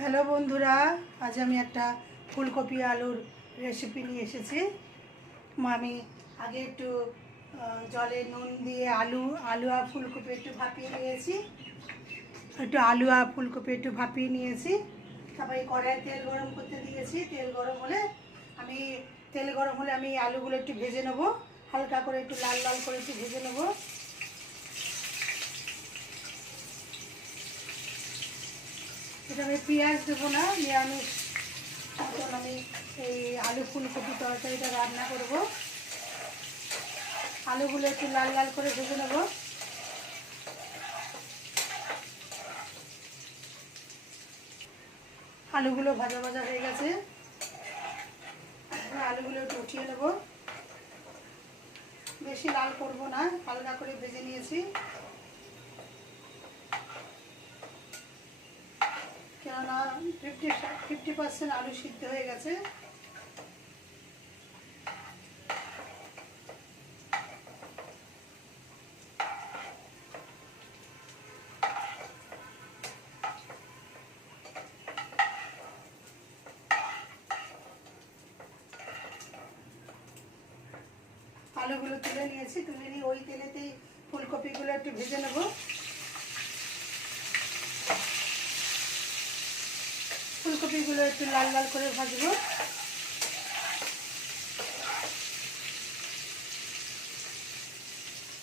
Hello বন্ধুরা, আজ আমি একটা ফুলকপি আলুর রেসিপি নিয়ে এসেছি। আমি আগে একটু জলে নুন দিয়ে আলু আর ফুলকপি একটু ভাপিয়ে নিয়েছি। তারপরে কড়াইয়ে তেল গরম করতে দিয়েছি। তেল গরম হলে আমি আলুগুলো একটু ভেজে নেবো, হালকা করে একটু লাল লাল করে একটু ভেজে নেবো। এটা আমি পেঁয়াজ দেবো না, নিরামিষ মতন আমি এই আলু ফুলকপি তরকারিটা রান্না করব। আলুগুলো একটু লাল লাল করে ভেজে নেব। আলুগুলো ভাজা ভাজা হয়ে গেছে, আলুগুলো একটু উঠিয়ে নেব। বেশি লাল করব না, হালকা করে ভেজে নিয়েছি, কেননা 50% আলু সিদ্ধ হয়ে গেছে। আলুগুলো তুলে নিয়েছি, তুলে নিয়ে ওই তেলেতেই ফুলকপিগুলো একটু ভেজে নেব। ফুলকপিগুলো একটু লাল লাল করে ভাজবো।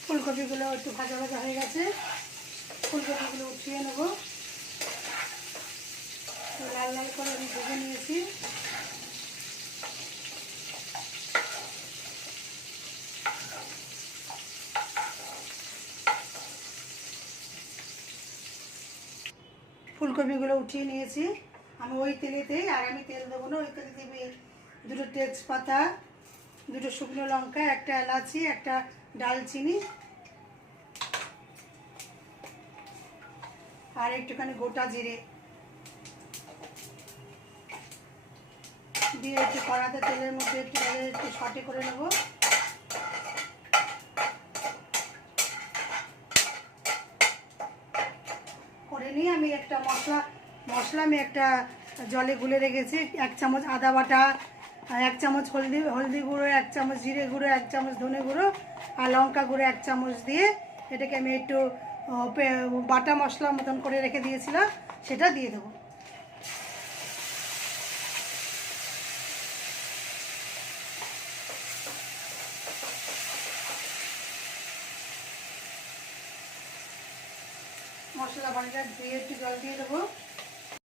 ফুলকপিগুলো একটু ভাজা ভাজা হয়ে গেছে, ফুলকপিগুলো উঠিয়ে নেব। লাল লাল করে আমি ভেজে নিয়েছি। ফুলকপিগুলো উঠিয়ে নিয়েছি আমি ওই তেলেতেই, আর আমি তেল দেবো না, ওই তেলেতে দুটো তেজপাতা, দুটো শুকনো লঙ্কা, একটা এলাচি, একটা ডালচিনি আর একটুখানি গোটা জিরে দিয়ে একটু কড়াতে তেলের মধ্যে একটু সটে করে নেব। করে নিয়ে আমি একটা মশলা আমি একটা জলে গুলে রেখেছি। 1 চামচ আদা বাটা, 1 চামচ হলদি গুঁড়ো, 1 চামচ জিরে গুঁড়ো, 1 চামচ ধনে গুঁড়ো আর লঙ্কা গুঁড়ো 1 চামচ দিয়ে এটাকে আমি একটু বাটা মশলার মতন করে রেখে দিয়েছিলাম, সেটা দিয়ে দেবো। মশলা বাটাটা ধুয়ে একটু জল দিয়ে দেবো।